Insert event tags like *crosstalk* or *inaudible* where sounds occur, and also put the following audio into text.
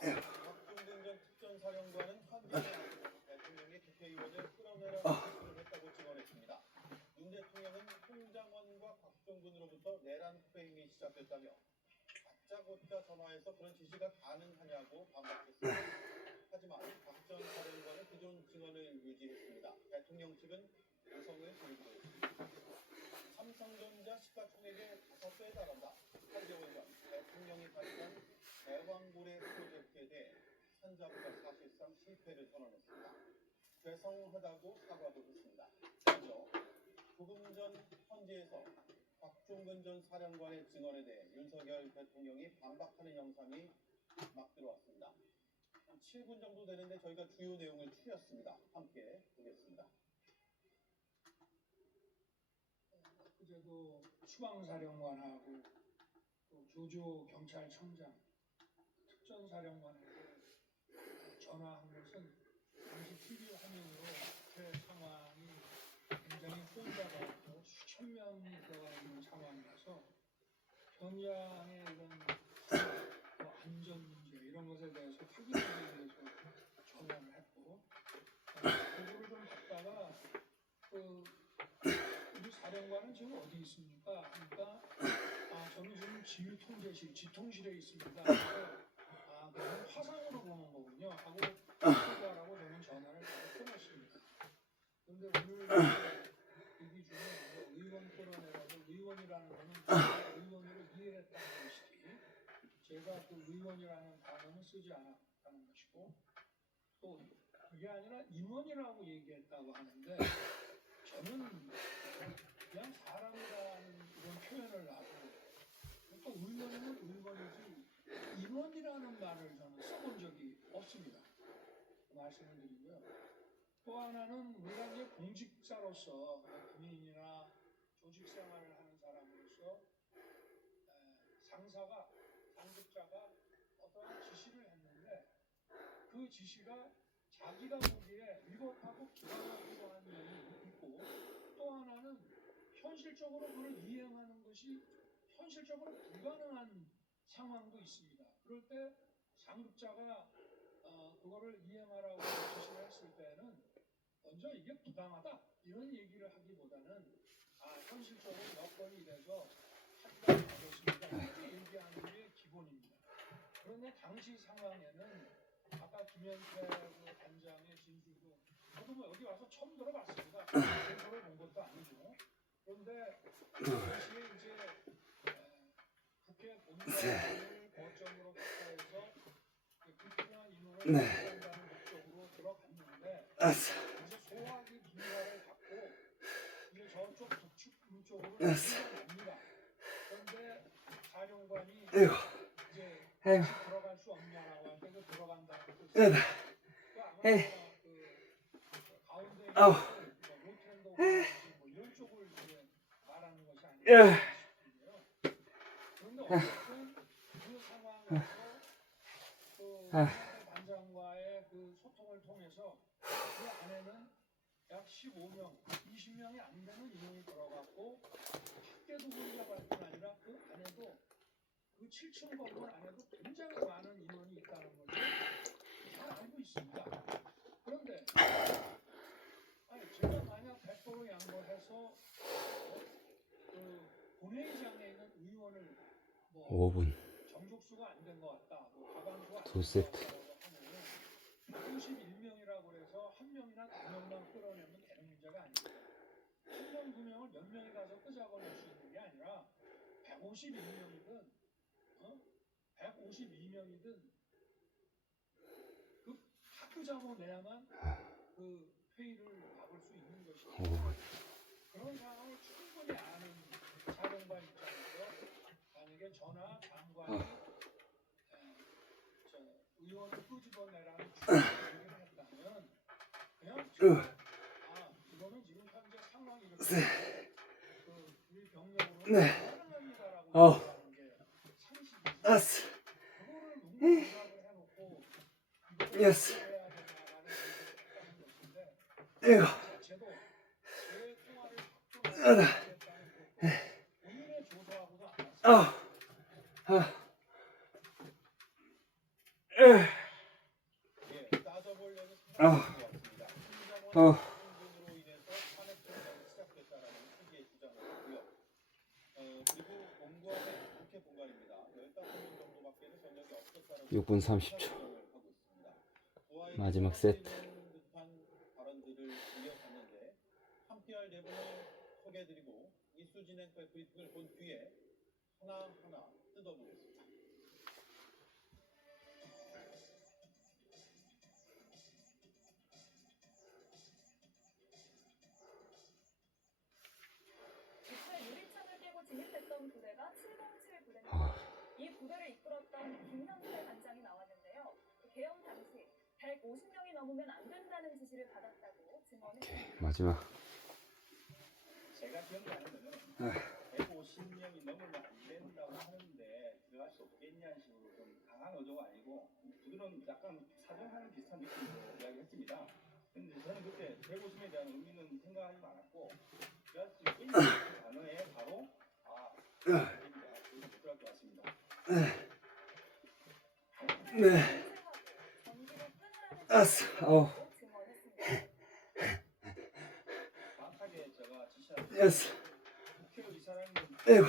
특전사령관은 환기에 대통령이 국회의원을 끌어내라고 지시를 했다고 증언했습니다. 윤 대통령은 홍장원과 박종근으로부터 내란 프레임이 시작됐다며 다짜고짜 전화해서 그런 지시가 가능하냐고 반박했습니다. 하지만 박전 사령관은 기존 증언을 유지했습니다. 대통령 측은 구성을 들고 있습니다. 삼성전자 시가총액의 5배에 달한다. 8개월 전 대통령이 발표한 대왕고래 프로젝트에 대해 산자부가 실패를 선언했습니다. 죄송하다고 사과도 했습니다. 먼저 조금 전 현지에서 박종근 전 사령관의 증언에 대해 윤석열 대통령이 반박하는 영상이 막 들어왔습니다. 한 7분 정도 되는데 저희가 주요 내용을 추렸습니다. 함께 보겠습니다. 그제도 수방사령관하고 또 조조 경찰청장 특전사령관에게 전화한 것은 당시 TV 화면으로 그 상황이 굉장히 혼자가 있고 수천 명이 들어가 있는 상황이라서 현장의 이런 뭐 안전 문제 이런 것에 대해서 확인하기 위해서 전화를 했고 어, 그거를 좀 받다가 그 우리 사령관은 지금 어디 있습니까? 그러니까 아 저는 지금 지휘통제실, 지통실에 있습니다. 아 그러면 화상으로 보는 거군요. 하고 통과라고 *laughs* 저는 전화를 끊었습니다. 근데 오늘 얘기 중에 뭐 의원 끌어내라고 의원이라는 거는 의원으로 이해 했다는 것이지 제가 그 의원이라는 단어는 쓰지 않았다는 것이고 또 그게 아니라 임원이라고 얘기했다고 하는데 저는 그냥 사람이라는 이런 표현을 하고 또 의원이면 의원이지 임원이라는 말을 저는 써본 적이 없습니다. 그 말씀을 드리고요. 또 하나는 우리가 이제 공직자로서 군인이나 조직 생활을 하는 사람으로서 에, 상사가 상급자가 어떤 지시를 했는데 그 지시가 자기가 보기에 위법하고 부당하기도 한 면이 있고 또 하나는 현실적으로 그걸 이행하는 것이 현실적으로 불가능한 상황도 있습니다. 그럴 때 상급자가 어, 그거를 이행하라고 지시를 했을 때는 먼저 이게 부당하다 이런 얘기를 하기보다는 아 현실적으로 여건이 이래서 하기가 어렵습니다 이렇게 얘기하는 게 기본입니다. 그런데 당시 상황에는 아까 김현태 그 단장의 진술도 저도 뭐 여기 와서 처음 들어봤습니다. 공부를 본 것도 아니고 그런데 당시에 이제 에, 국회 본관을 거점으로 투자해서 그 불필요한 인원을 네. 아싸. 들어간다고 으다. 그 아마 에이. 그 아우. 뭐뭐 예. 그 상황에서 그 아. 김현태 단장과의 그 소통을 통해서 그 안에는 약 15명, 20명이 안 되는 인원이 들어갔고 학교도 우리가 갈뿐 아니라 그 안에도 그 7층 건물 안에도 굉장히 많은 인원이 있다는 것을 잘 알고 있습니다. 그런데 아니 제가 만약 100% 양보해서 어, 그 본회의장에 있는 의원을 뭐 5분. 정족수가 안 된 것 같다, 뭐 과반수가 두 세트. 하면은 91명이라고 해서 한 명이나 두 명만 끌어내면 되는 문제가 아닙니다. 한 명, 두 명을 몇 명이 가서 끄잡아낼 수 있는 게 아니라 151명이든 어? 152명이든 그다 끄잡아내야만 그 회의를 막을 수 있는. 5분. 그런 상황을 충분히 아는 사령관 입장에서 만약에 전화 장관이 에, 저 의원을 끄집어내라는 얘기를 했다면 그냥 지금, 아 이거는 지금 현재 상황이 이렇게 그 우리 병력으로 네. 어. 이거를 예스. 으다. 확정하겠 6분 30초 마지막 세트 소개해드리고 이수진 앵커의 브리핑을 본 뒤에 하나하나 뜯어보겠습니다. 150명이 넘으면 안 된다는 지시를 받았다고 증언했습니다. 마지막. 제가 기억나는 거는 150명이 넘으면 안 된다고 하는데 들어갈 수 없겠냐는 식으로 좀 강한 어조가 아니고 그들은 약간 사정하는 비슷한 느낌으로 이야기했습니다. 근데 저는 그때 150명에 대한 의미는 생각하지 않았고 들어갈 수 있겠냐는 단어에 바로 아, 됩니다. 그래서 못 들어갈 것 같습니다. 네. 아싸, 아우. 예스. 확보하라고 아이고.